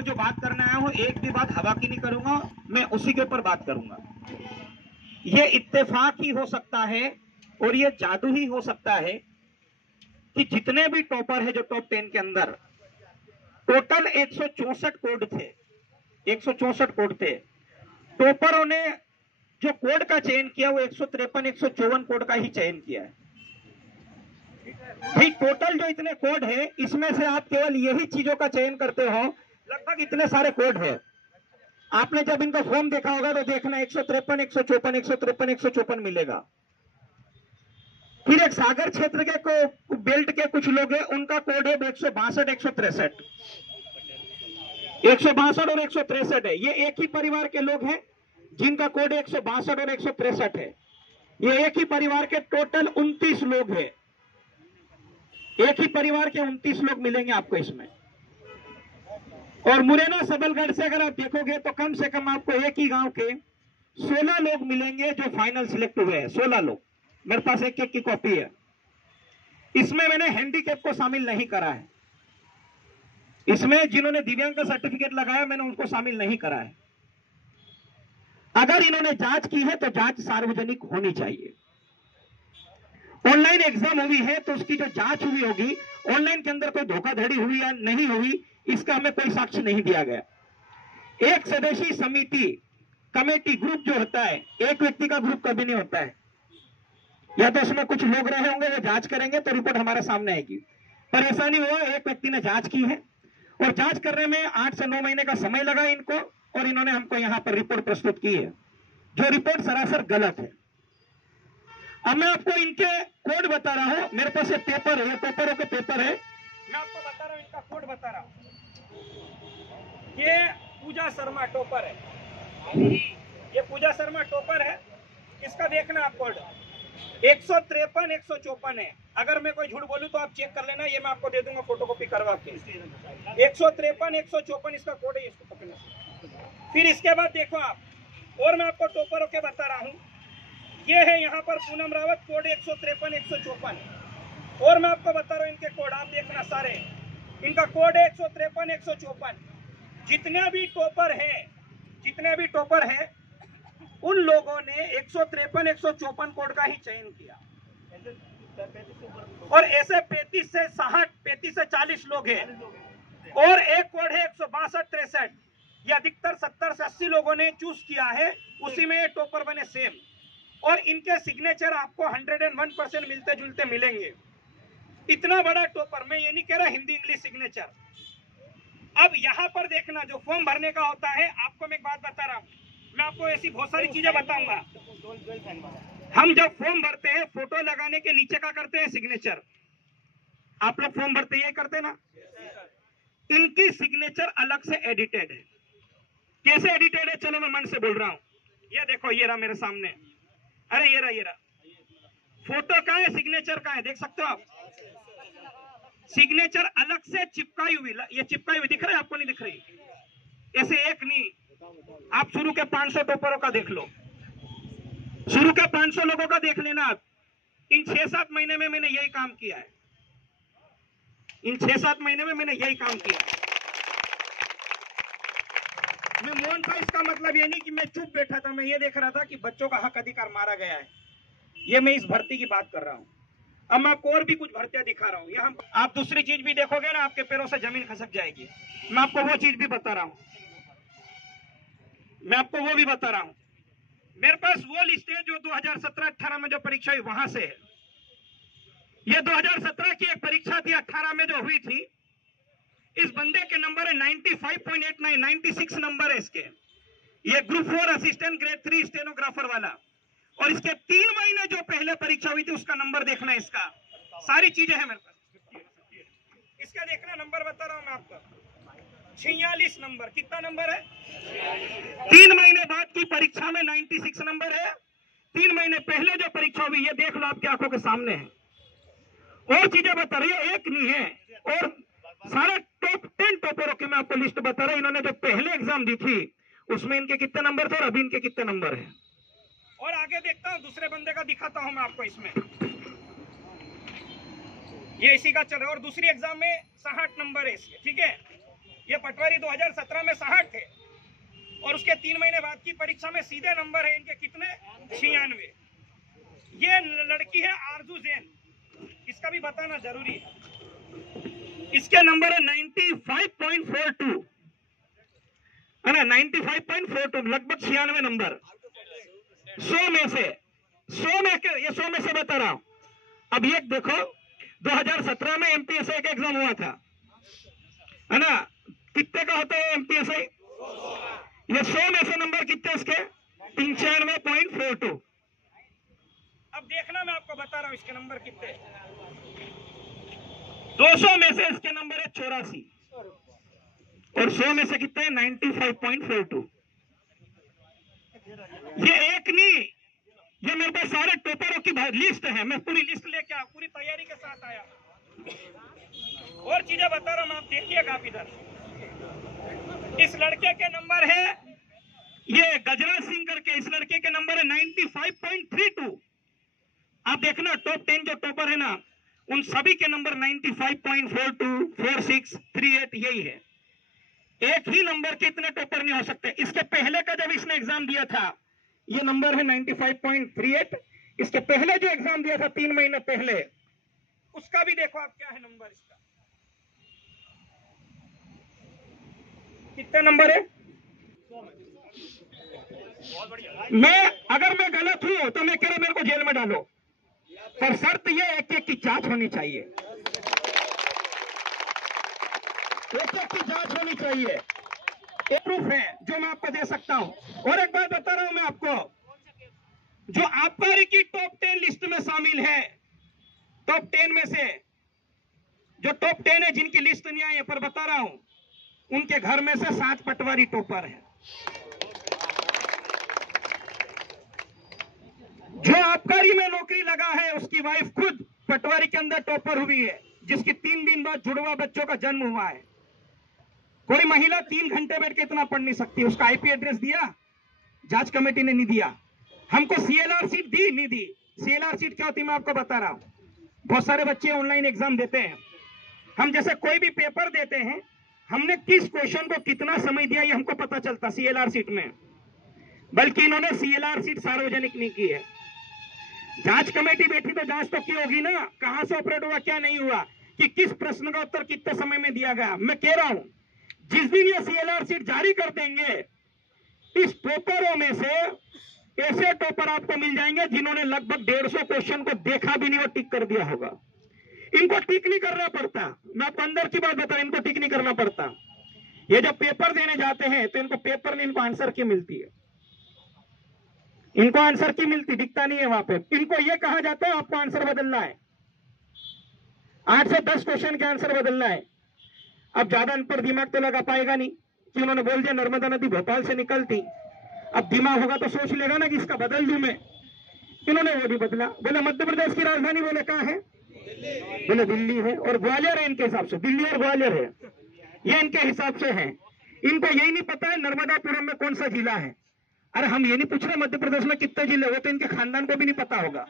ऊपर जो बात करने आया हूँ, एक भी बात हवा की नहीं करूंगा, मैं उसी के ऊपर बात करूंगा। ये इत्तेफाक ही हो सकता है और ये जादू ही हो सकता है कि जितने भी टॉपर है जो टॉप 10 के अंदर, टोटल 164 कोड थे, 164 कोड थे। टॉपरों ने जो कोड का चयन किया वो 153 154 कोड का ही चयन किया है। भाई टोटल जो इतने कोड है, इसमें से आप केवल यही चीजों का चयन करते हो, लगभग इतने सारे कोड है। आपने जब इनका फॉर्म देखा होगा तो देखना 153 154 153 154 मिलेगा। फिर एक सागर क्षेत्र के बेल्ट के कुछ लोग हैं, उनका कोड है 162 163 162 और 163 है। ये एक ही परिवार के लोग हैं जिनका कोड 162 और 163 है। ये एक ही परिवार के टोटल 29 लोग हैं। एक ही परिवार के 29 लोग मिलेंगे आपको इसमें। और मुरैना सबलगढ़ से अगर आप देखोगे तो कम से कम आपको एक ही गांव के 16 लोग मिलेंगे जो फाइनल सिलेक्ट हुए हैं। 16 लोग, मेरे पास एक एक की कॉपी है। इसमें मैंने हैंडीकैप को शामिल नहीं करा है। इसमें जिन्होंने दिव्यांग का सर्टिफिकेट लगाया मैंने उनको शामिल नहीं करा है। अगर इन्होंने जांच की है तो जांच सार्वजनिक होनी चाहिए। ऑनलाइन एग्जाम हुई है तो उसकी जो जांच हुई होगी, ऑनलाइन के अंदर कोई धोखाधड़ी हुई या नहीं हुई, इसका हमें कोई साक्ष्य नहीं दिया गया। एक सदस्यीय समिति, कमेटी, ग्रुप जो होता है, एक व्यक्ति का ग्रुप कभी नहीं होता है। या तो उसमें कुछ लोग रहे होंगे, वो जांच करेंगे तो रिपोर्ट हमारे सामने आएगी, पर ऐसा नहीं हुआ। एक व्यक्ति ने जांच की है और जांच करने में 8 से 9 महीने का समय लगा इनको, और इन्होंने हमको यहां पर रिपोर्ट प्रस्तुत की है, जो रिपोर्ट सरासर गलत है। अब मैं आपको इनके कोड बता रहा हूं। मेरे पास ये पेपर है, पेपरों के पेपर है, मैं आपको बता रहा हूं, इनका कोड बता रहा हूं। ये पूजा शर्मा टॉपर है, ये पूजा शर्मा टॉपर है। इसका देखना आप कोड 153 154 है। अगर मैं कोई झूठ बोलूं तो आप चेक कर लेना, ये मैं आपको दे दूंगा फोटोकॉपी करवा के। 153 154 इसका कोड है, इसको पकड़ना। फिर इसके बाद देखो आप, और मैं आपको टॉपरों के बता रहा हूं। ये है यहाँ पर पूनम रावत, कोड 153 154। और मैं आपको बता रहा हूँ इनके कोड, आप देखना सारे। इनका कोड है 153 154। जितने भी टॉपर है उन लोगों ने 153 154 कोड का ही चयन किया। और ऐसे 35 से 40 लोग हैं। और एक कोड है 162 63। ये अधिकतर 70 से 80 लोगों ने चूज किया है, उसी में ये टॉपर बने सेम। और इनके सिग्नेचर आपको 101% मिलते जुलते मिलेंगे। इतना बड़ा टॉपर, मैं ये नहीं कह रहा हिंदी इंग्लिश सिग्नेचर। अब यहाँ पर देखना, जो फॉर्म भरने का होता है, आपको मैं एक बात बता रहा हूँ, मैं आपको ऐसी बहुत सारी चीजें बताऊंगा। हम जब फॉर्म भरते हैं, फोटो लगाने के नीचे का करते हैं सिग्नेचर। आप लोग फॉर्म भरते ये करते ना। इनकी सिग्नेचर अलग से एडिटेड है। कैसे एडिटेड है, चलो मैं मन से बोल रहा हूँ। ये देखो, ये रहा मेरे सामने। अरे ये रहा फोटो का है, सिग्नेचर का है, देख सकते हो आप। सिग्नेचर अलग से चिपकाई हुई, ये चिपकाई हुई दिख रहा है आपको? नहीं दिख रही? ऐसे एक नहीं, आप शुरू के 500 टॉपरों का देख लो, शुरू के 500 लोगों का देख लेना आप। इन 6-7 महीने में मैंने यही काम किया है। इन 6-7 महीने में मैंने यही काम किया है। मैं मौन था, इसका मतलब ये नहीं कि मैं चुप बैठा था, मैं ये देख रहा था कि बच्चों का हक अधिकार मारा गया है। ये मैं इस भर्ती की बात कर रहा हूँ। अब मैं आपको और भी कुछ भर्तियां दिखा रहा हूँ। यहाँ आप दूसरी चीज भी देखोगे ना, आपके पैरों से जमीन खसक जाएगी। मैं आपको वो चीज भी बता रहा हूँ, मैं आपको वो भी बता रहा हूँ। मेरे पास वो लिस्ट है जो 2017-18 में जो परीक्षा हुई वहां से है। ये 2017 की एक परीक्षा थी, 18 में जो हुई थी। इस बंदे के नंबर है 95.89, 96 नंबर है इसके। ये ग्रुप 4 असिस्टेंट ग्रेड 3 स्टेनोग्राफर वाला। और इसके 3 महीने जो पहले परीक्षा हुई थी उसका नंबर देखना है। इसका सारी चीजें हैं मेरे पास। इसका देखना, नंबर बता रहा हूं मैं आपको, 46 नंबर। कितना नंबर है? 3 महीने बाद की परीक्षा में 96 नंबर है। 3 महीने पहले जो परीक्षा हुई, ये देख लो, आपकी आंखों के सामने है। और चीजें बता रही है, एक नहीं है। और सारे टॉप 10 टॉपरों की मैं आपको लिस्ट बता रहा हूं। इन्होंने जो पहले एग्जाम दी थी उसमें इनके कितने नंबर थे और अभी इनके कितने नंबर है। और आगे देखता हूं, दूसरे बंदे का दिखाता हूं मैं आपको। इसमें ये इसी का चल रहा है। और दूसरी एग्जाम में 60 नंबर है इसके, ठीक है। ये पटवारी 2017 में 60 थे और उसके 3 महीने बाद की परीक्षा में सीधे नंबर है इनके कितने, 96। ये लड़की है आरजू जैन, इसका भी बताना जरूरी है। इसके नंबर है 95.42 है ना, 95.42, लगभग 96 नंबर 100 में से। 100 में से बता रहा हूं। अब ये देखो 2017 में एमपीएसआई का एग्जाम हुआ था, है ना, कितने का होता है एमपीएसआई? ये 100 में से नंबर कितने इसके, 95.42। अब देखना मैं आपको बता रहा हूं इसके नंबर कितने। 200 में से इसके नंबर है 84 और 100 में से कितने, 95.42। ये एक नहीं, ये मेरे पास सारे टॉपरों की लिस्ट है, मैं पूरी लिस्ट लेके आया, पूरी तैयारी के साथ आया। और चीजें बता रहा हूं, आप देखिएगा। आप इधर इस लड़के के नंबर है, ये गजराज सिंह करके, इस लड़के के नंबर है 95.32। आप देखना टॉप 10 जो टॉपर है ना, उन सभी के नंबर 95.42, 46, 38 यही है। एक ही नंबर के इतने टॉपर नहीं हो सकते। इसके पहले का जब इसने एग्जाम दिया था, ये नंबर है 95.38। इसके पहले जो एग्जाम दिया था 3 महीने पहले, उसका भी देखो आप क्या है नंबर इसका, कितने नंबर है। अगर मैं गलत हूं तो मैं कह रहा मेरे को जेल में डालो, पर शर्त यह है कि एक की जांच होनी चाहिए, एक की जांच होनी चाहिए। एक प्रूफ है जो मैं आपको दे सकता हूं। और एक बात बता रहा हूं मैं आपको, जो आबकारी की टॉप 10 लिस्ट में शामिल है, टॉप 10 में से जो टॉप 10 है जिनकी लिस्ट नहीं आई है, पर बता रहा हूं उनके घर में से 7 पटवारी टॉपर है। जो आबकारी में नौकरी लगा है उसकी वाइफ खुद पटवारी के अंदर टॉपर हुई है, जिसकी 3 दिन बाद जुड़वा बच्चों का जन्म हुआ है। कोई महिला 3 घंटे बैठ के इतना पढ़ नहीं सकती। उसका आईपी एड्रेस दिया, जांच कमेटी ने नहीं दिया। हमको सीएलआर सीट दी, नहीं दी। सीएलआर सीट क्या होती है मैं आपको बता रहा हूं। बहुत सारे बच्चे ऑनलाइन एग्जाम देते हैं, हम जैसे कोई भी पेपर देते हैं, हमने किस क्वेश्चन को कितना समय दिया ये हमको पता चलता सीएलआर सीट में। बल्कि इन्होंने सीएलआर सीट सार्वजनिक नहीं की है। जांच कमेटी बैठी तो जांच तो की होगी ना, कहां से ऑपरेट हुआ क्या नहीं हुआ, कि किस प्रश्न का उत्तर कितने समय में दिया गया। मैं कह रहा हूं जिस दिन ये सीएलआर सीट जारी कर देंगे, इस टॉपरों में से ऐसे टॉपर आपको मिल जाएंगे जिन्होंने लगभग 150 क्वेश्चन को देखा भी नहीं और टिक कर दिया होगा। इनको टिक नहीं करना पड़ता, मैं आपको अंदर की बात बता रहा हूं, इनको टिक नहीं करना पड़ता। ये जब पेपर देने जाते हैं तो इनको पेपर नहीं, इनको आंसर की मिलती है। इनको आंसर की मिलती दिखता नहीं है वहां पे। इनको ये कहा जाता है आपको आंसर बदलना है, 8 से 10 क्वेश्चन के आंसर बदलना है। अब ज्यादा अनपढ़ दिमाग तो लगा पाएगा नहीं कि उन्होंने बोल दिया नर्मदा नदी भोपाल से निकलती। अब दिमाग होगा तो सोच लेगा ना कि इसका बदल दूं मैं। इन्होंने वो भी बदला, बोले मध्य प्रदेश की राजधानी, बोले कहां है, बोले दिल्ली है, और ग्वालियर है इनके हिसाब से, दिल्ली और ग्वालियर है, ये इनके हिसाब से है। इनको यही नहीं पता है नर्मदापुरम में कौन सा जिला है। अरे हम ये नहीं पूछ रहे मध्य प्रदेश में कितने जिले, वो तो इनके खानदान को भी नहीं पता होगा।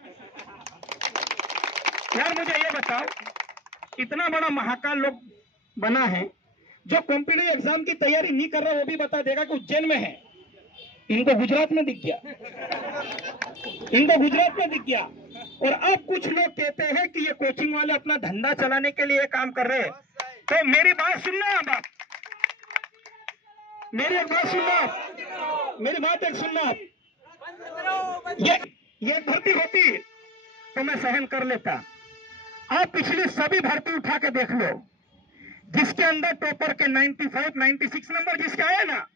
यार मुझे ये बताओ, इतना बड़ा महाकाल लोग बना है, जो कॉम्पिटिटिव एग्जाम की तैयारी नहीं कर रहा वो भी बता देगा कि उज्जैन में है। इनको गुजरात में दिख गया, इनको गुजरात में दिख गया। और अब कुछ लोग कहते हैं कि ये कोचिंग वाले अपना धंधा चलाने के लिए काम कर रहे हैं। तो मेरी बात सुनना, अब मेरी एक बात सुनना, मेरी बात एक सुनना। ये भर्ती होती तो मैं सहन कर लेता। आप पिछली सभी भर्ती उठा के देख लो, जिसके अंदर टॉपर के 95, 96 नंबर जिसके आए ना,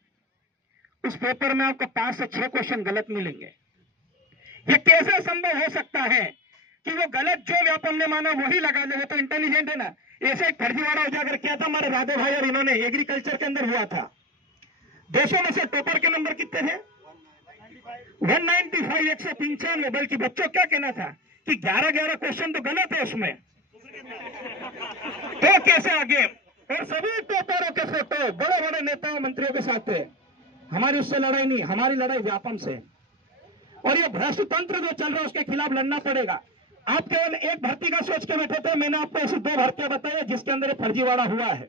उस पेपर में आपको 5 से 6 क्वेश्चन गलत मिलेंगे। ये कैसे संभव हो सकता है कि वो गलत जो व्यापन ने माना वही लगा ले, वो तो इंटेलिजेंट है ना। ऐसे एक फर्जीवाड़ा उजागर किया था हमारे राधे भाई और इन्होंने, एग्रीकल्चर के अंदर हुआ था। 200 में से टॉपर के नंबर कितने थे, 195, 195। बल्कि बच्चों क्या कहना था कि 11 क्वेश्चन तो गलत है उसमें, तो कैसे आगे। और सभी टॉपरों के फोटो बड़े बड़े नेताओं मंत्रियों के साथ है। हमारी उससे लड़ाई नहीं, हमारी लड़ाई व्यापम से। और ये भ्रष्ट तंत्र जो चल रहा है उसके खिलाफ लड़ना पड़ेगा। आप केवल एक भर्ती का सोच के बैठे थे, मैंने आपको ऐसी 2 भर्तियां बताई जिसके अंदर फर्जीवाड़ा हुआ है।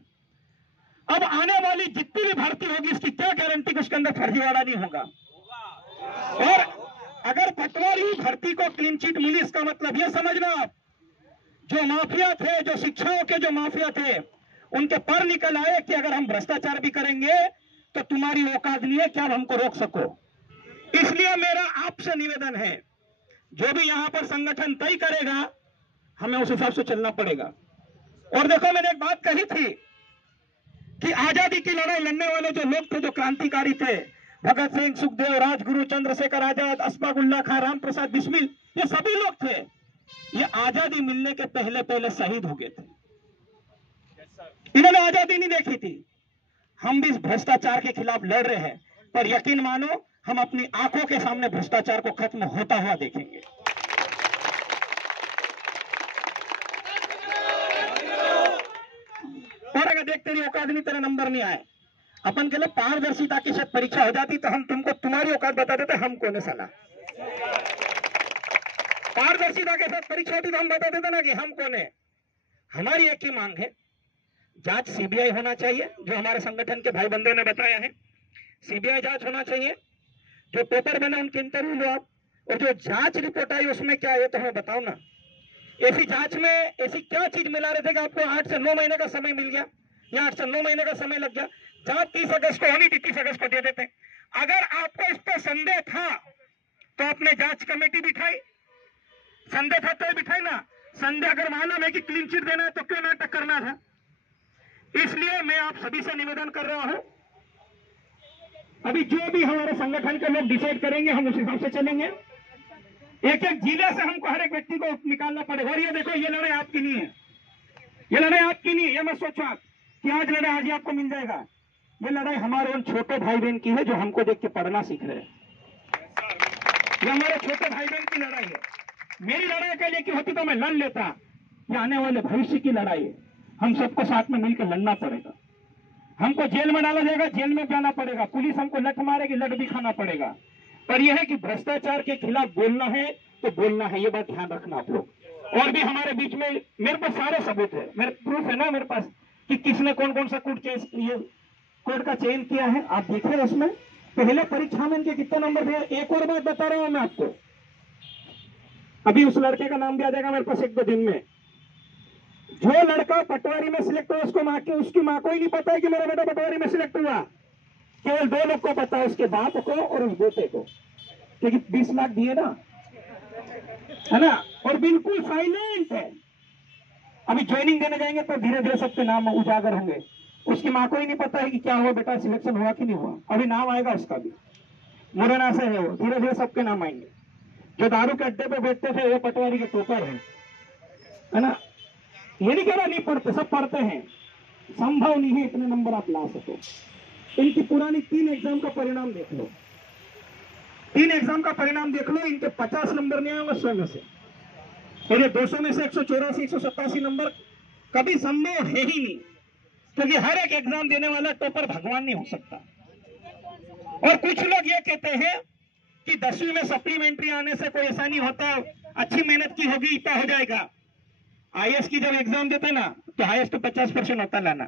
अब आने वाली जितनी भी भर्ती होगी इसकी क्या गारंटी कि उसके अंदर फर्जीवाड़ा नहीं होगा। और अगर पटवारी भर्ती को क्लीन चिट मिली, इसका मतलब यह समझना आप, जो माफिया थे, जो शिक्षाओं के जो माफिया थे, उनके पर निकल आए कि अगर हम भ्रष्टाचार भी करेंगे तो तुम्हारी औकात नहीं है कि आप हमको रोक सको। इसलिए मेरा आपसे निवेदन है, जो भी यहां पर संगठन तय करेगा हमें उस हिसाब से चलना पड़ेगा। और देखो, मैंने एक बात कही थी कि आजादी की लड़ाई लड़ने वाले जो लोग थे, जो क्रांतिकारी थे, भगत सिंह, सुखदेव, राजगुरु, चंद्रशेखर आजाद, अशफाकुल्लाह खां, राम प्रसाद बिस्मिल, ये सभी लोग थे, ये आजादी मिलने के पहले पहले शहीद हो गए थे। इन्होंने आजादी नहीं देखी थी। हम भी इस भ्रष्टाचार के खिलाफ लड़ रहे हैं, पर यकीन मानो हम अपनी आंखों के सामने भ्रष्टाचार को खत्म होता हुआ देखेंगे। और अगर देखते रही औकात नहीं, तेरा नंबर नहीं आए, अपन के लिए पारदर्शिता की शायद परीक्षा हो जाती तो हम तुमको तुम्हारी औकात बता देते, हम कौन है साला। पारदर्शिता के साथ परीक्षा होती तो हम बता देते ना कि हम कौन है। हमारी एक ही मांग है, जांच सीबीआई होना चाहिए, जो हमारे संगठन के भाई बंधुओं ने बताया है, सीबीआई जांच होना चाहिए। जो पेपर बने उनके इंटरव्यू लो आप, और जो जांच रिपोर्ट आई उसमें क्या है तो हमें बताओ ना। ऐसी जांच में ऐसी क्या चीज मिला रहे थे कि आपको 8 से 9 महीने का समय मिल गया, या 8 से 9 महीने का समय लग गया। जांच 30 अगस्त को होनी थी, 30 अगस्त को दे देते। अगर आपको इस पर संदेह था तो आपने जांच कमेटी बिठाई, संदेह था तो बिठाई ना। संदेह अगर मालूम है कि क्लीन चिट देना है तो क्यों नाटक करना था। इसलिए मैं आप सभी से निवेदन कर रहा हूं, अभी जो भी हमारे संगठन के लोग डिसाइड करेंगे हम उस हिसाब से चलेंगे। एक एक जिले से हमको हर एक व्यक्ति को निकालना पड़ेगा। और ये देखो, ये लड़ाई आपकी नहीं है, ये लड़ाई आपकी नहीं है। ये मत सोचो आप कि आज लड़ाई आज ही आपको मिल जाएगा। ये लड़ाई हमारे उन छोटे भाई बहन की है जो हमको देख के पढ़ना सीख रहे हैं। ये हमारे छोटे भाई बहन की लड़ाई है। मेरी लड़ाई के लिए की होती तो मैं लड़ लेता। ये आने वाले भविष्य की लड़ाई है, हम सबको साथ में मिलकर लड़ना पड़ेगा। हमको जेल में डाला जाएगा, जेल में जाना पड़ेगा, पुलिस हमको लठ मारेगी, लठ भी खाना पड़ेगा। पर यह है कि भ्रष्टाचार के खिलाफ बोलना है तो बोलना है, ये बात ध्यान रखना आप लोग। और भी हमारे बीच में मेरे पास सारे सबूत है, मेरे प्रूफ है ना मेरे पास कि किसने कौन कौन सा कोर्ट का चयन किया है। आप देखिए उसमें पहले परीक्षा में इनके कितने नंबर थे। एक और बात बता रहा हूं मैं आपको, अभी उस लड़के का नाम भी आ जाएगा मेरे पास 1-2 दिन में। जो लड़का पटवारी में सिलेक्ट हुआ उसकी माँ को ही नहीं पता है कि मेरा बेटा पटवारी में सिलेक्ट हुआ। केवल 2 लोग को पता है, उसके बाप को और उस बेटे को, क्योंकि 20 लाख दिए ना, है ना। और बिल्कुल साइलेंट है। अभी ज्वाइनिंग देने जाएंगे तो धीरे धीरे सबके नाम उजागर होंगे। उसकी माँ को ही नहीं पता है कि क्या हुआ, बेटा सिलेक्शन हुआ कि नहीं हुआ। अभी नाम आएगा उसका भी, मुरैना से है वो, धीरे धीरे सबके नाम आएंगे। जो दारू के अड्डे पे बैठते थे वो पटवारी के टोपर है ना। ये नहीं कह रहा नहीं पढ़ते, सब पढ़ते हैं। संभव नहीं है इतने नंबर आप ला सको। इनकी पुरानी 3 एग्जाम का परिणाम देख लो, 3 एग्जाम का परिणाम देख लो, इनके 50 नंबर नहीं आएंगे 100 में से। और ये 200 में से 184, 187 नंबर कभी संभव है ही नहीं, क्योंकि हर एक एग्जाम देने वाला टॉपर भगवान नहीं हो सकता। और कुछ लोग ये कहते हैं कि 10वीं में सप्लीमेंट्री आने से कोई ऐसा नहीं होता, अच्छी मेहनत की होगी इतना हो जाएगा। आईएएस की जब एग्जाम देते ना तो हाईएस्ट तो 50% होता लाना,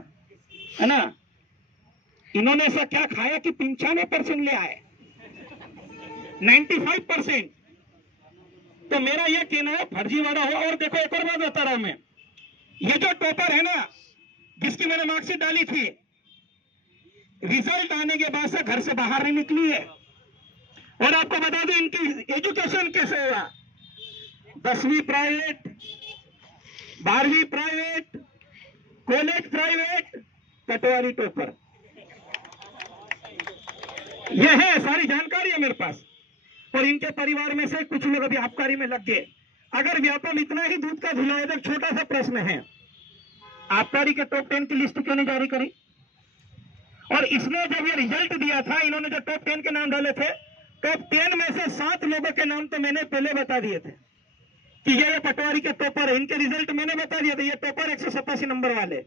है ना। इन्होंने ऐसा क्या खाया कि 95% ले आए, 95%। तो मेरा यह कहना है फर्जीवाड़ा हो। और देखो एक और बात बता रहा हूं मैं, ये जो टॉपर है ना जिसकी मैंने मार्कशीट डाली थी, रिजल्ट आने के बाद से घर से बाहर नहीं निकली है। और आपको बता दूं इनकी एजुकेशन कैसे हुआ, 10वीं प्राइवेट, 12वीं प्राइवेट, कॉलेज प्राइवेट, पटवारी टॉपर। यह है सारी जानकारी है मेरे पास। और इनके परिवार में से कुछ लोग अभी आबकारी में लग गए। अगर व्यापम इतना ही दूध का धुला है तो छोटा सा प्रश्न है, आबकारी के टॉप 10 की लिस्ट क्यों नहीं जारी करी। और इसने जब ये रिजल्ट दिया था, इन्होंने जो टॉप 10 के नाम डाले थे, टॉप 10 में से 7 लोगों के नाम तो मैंने पहले बता दिए थे कि ये पटवारी के टॉपर है। इनके रिजल्ट मैंने बता दिया था, ये टॉपर 187 नंबर वाले।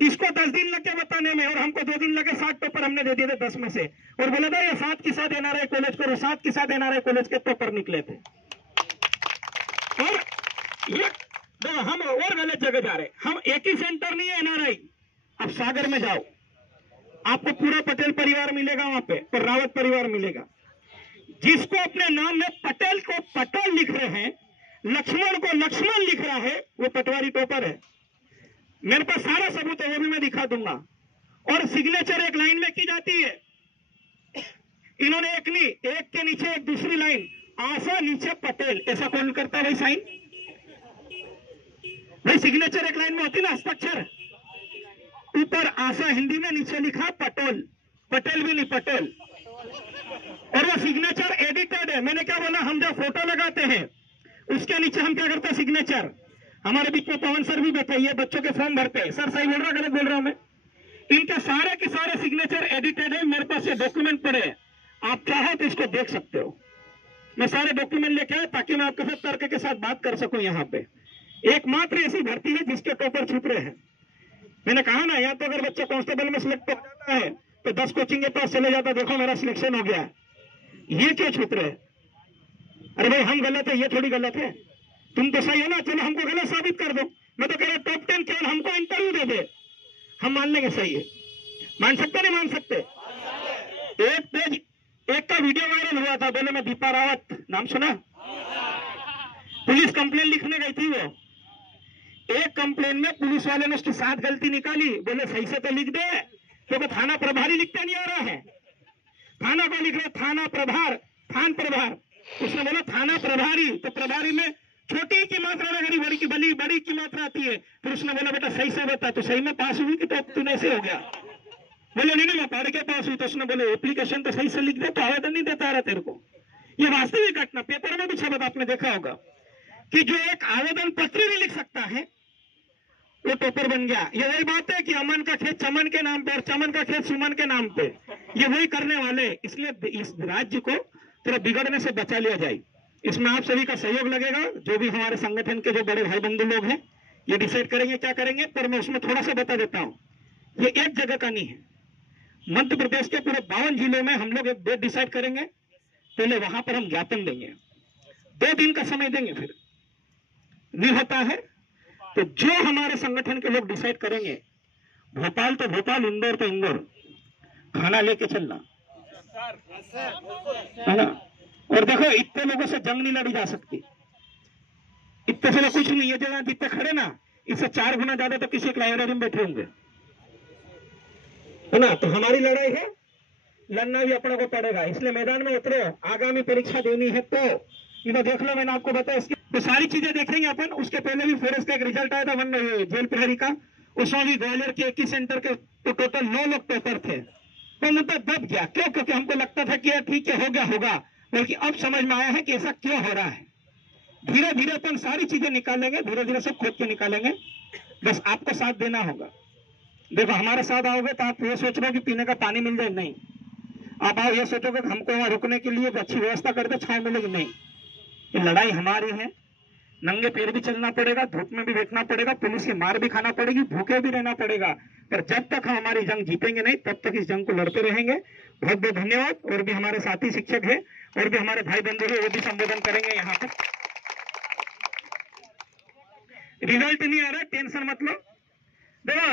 इसको 10 दिन लगे बताने में, और हमको 2 दिन लगे। 7 टॉपर हमने दे दिए थे 10 में से, और बोला था ये 7 के साथ एनआरआई कॉलेज को, 7 के साथ एनआरआई कॉलेज के टॉपर निकले थे। और ये हम और गलत जगह जा रहे हैं। हम एक ही सेंटर नहीं है एनआरआई, आप सागर में जाओ, आपको पूरा पटेल परिवार मिलेगा वहां पे, और रावत परिवार मिलेगा। जिसको अपने नाम में पटेल को पटेल लिख रहे हैं, लक्ष्मण को लक्ष्मण लिख रहा है, वो पटवारी टॉपर है। मेरे पास सारा सबूत है, वो भी मैं दिखा दूंगा। और सिग्नेचर एक लाइन में की जाती है, इन्होंने एक नहीं, एक के नीचे एक दूसरी लाइन, आशा नीचे पटेल, ऐसा कौन करता है भाई साइन? भाई सिग्नेचर एक लाइन में होती ना, हस्ताक्षर, ऊपर आशा हिंदी में, नीचे लिखा पटेल, पटेल भी नहीं पटेल। और वो सिग्नेचर एडिटेड है। मैंने क्या बोला, हम जो फोटो लगाते हैं उसके नीचे हम क्या करते हैं, सिग्नेचर। हमारे बीच में पवन सर भी बैठे, ये बच्चों के फॉर्म भरते हैं। सर सही बोल रहा, गलत बोल रहा हूं मैं? इनके सारे के सारे सिग्नेचर एडिटेड है। मेरे पास ये डॉक्यूमेंट पड़े हैं, आप चाहो तो इसको देख सकते हो। मैं सारे डॉक्यूमेंट लेके आया ताकि मैं आपके साथ तर्क के साथ बात कर सकूं। यहाँ पे एकमात्र ऐसी भर्ती है जिसके टॉपर छुप रहे हैं। मैंने कहा ना, या तो अगर बच्चा कांस्टेबल में सिलेक्ट हो जाता है तो 10 कोचिंग के पास चले जाता, देखो मेरा सिलेक्शन हो गया। ये क्यों छुप रहे? अरे भाई हम गलत है, ये थोड़ी गलत है। तुम तो सही हो ना, चलो हमको गलत साबित कर दो। मैं तो कह रहा टॉप 10 केवल हमको इंटरव्यू दे दे, हम मान लेंगे सही है। मान सकते नहीं मान सकते? एक पेज, एक का वीडियो वायरल हुआ था, बोले मैं दीपा रावत, नाम सुना? पुलिस कंप्लेन लिखने गई थी वो, एक कंप्लेन में पुलिस वाले ने उसकी 7 गलती निकाली, बोले सही से तो लिख दे, क्योंकि थाना प्रभारी लिखते नहीं आ रहा है। थाना को लिख रहे थाना प्रभार, थान प्रभार। उसने बोला थाना प्रभारी, तो प्रभारी में छोटी की मात्रा लगी, बड़ी की बड़ी की मात्रा आती है। फिर उसने बोला बेटा सही से बता, तो सही में पास हुई कि तो तू ऐसे हो गया? बोले नहीं मैं पढ़ के पास हुई। तो उसने बोले एप्लीकेशन तो सही से लिख दे, तो आवेदन नहीं देता रहा तेरे को। ये वास्तविक घटना, पेपर में भी छपा, आपने देखा होगा कि जो एक आवेदन पत्र नहीं लिख सकता है वो टॉपर बन गया। ये वही बात है कि अमन का खेत चमन के नाम पे और चमन का खेत सुमन के नाम पे, ये वही करने वाले। इसलिए इस राज्य को थोड़ा बिगड़ने से बचा लिया जाए। इसमें आप सभी का सहयोग लगेगा। जो भी हमारे संगठन के जो बड़े भाई बंधु लोग हैं ये डिसाइड करेंगे क्या करेंगे। पर मैं उसमें थोड़ा सा बता देता हूँ, ये एक जगह का नहीं है। मध्य प्रदेश के पूरे 52 जिलों में हम लोग एक डेट डिसाइड करेंगे। पहले वहां पर हम ज्ञापन देंगे, 2 दिन का समय देंगे। फिर नहीं होता है तो जो हमारे संगठन के लोग डिसाइड करेंगे, भोपाल तो भोपाल, इंदौर तो इंदौर, खाना लेके चलना है ना। और देखो इतने लोगों से जंग नहीं लड़ी जा सकती, इतने से कुछ नहीं। ये जगह जितने खड़े ना, इससे 4 गुना ज्यादा तो किसी एक लाइब्रेरी में बैठे होंगे, है ना। तो हमारी लड़ाई है, लड़ना भी अपने को पड़ेगा। इसलिए मैदान में उतरो, आगामी परीक्षा देनी है तो इधर देख लो, मैंने आपको बताया। इसकी तो सारी चीजें देखेंगे अपन। उसके पहले भी फॉरेस्ट का एक रिजल्ट आया था जेल प्रहरी का, उसमें भी ग्वालियर के 21 सेंटर के तो टोटल 9 लोग टॉपर थे। तो मतलब दब गया, क्यों? क्योंकि हमको लगता था कि ठीक है हो गया होगा, बल्कि अब समझ में आया है कि ऐसा क्यों हो रहा है। धीरे धीरे अपन सारी चीजें निकालेंगे, धीरे धीरे सब खोद के निकालेंगे। बस आपको साथ देना होगा। देखो हमारे साथ आओगे तो आप ये सोच रहे हो कि पीने का पानी मिल जाए, नहीं। आप आओ ये सोचोगे कि हमको वहां रुकने के लिए अच्छी व्यवस्था कर दे, छांव मिलेगी, नहीं। ये लड़ाई हमारी है। नंगे पैर भी चलना पड़ेगा, धूप में भी बैठना पड़ेगा, पुलिस की मार भी खाना पड़ेगी, भूखे भी रहना पड़ेगा। पर जब तक हम हमारी जंग जीतेंगे नहीं, तब तक इस जंग को लड़ते रहेंगे। बहुत बहुत धन्यवाद। और भी हमारे साथी शिक्षक है और भी हमारे भाई बंधु है, वो भी संबोधन करेंगे यहाँ पर। रिजल्ट नहीं आ रहा, टेंशन मत लो। देखो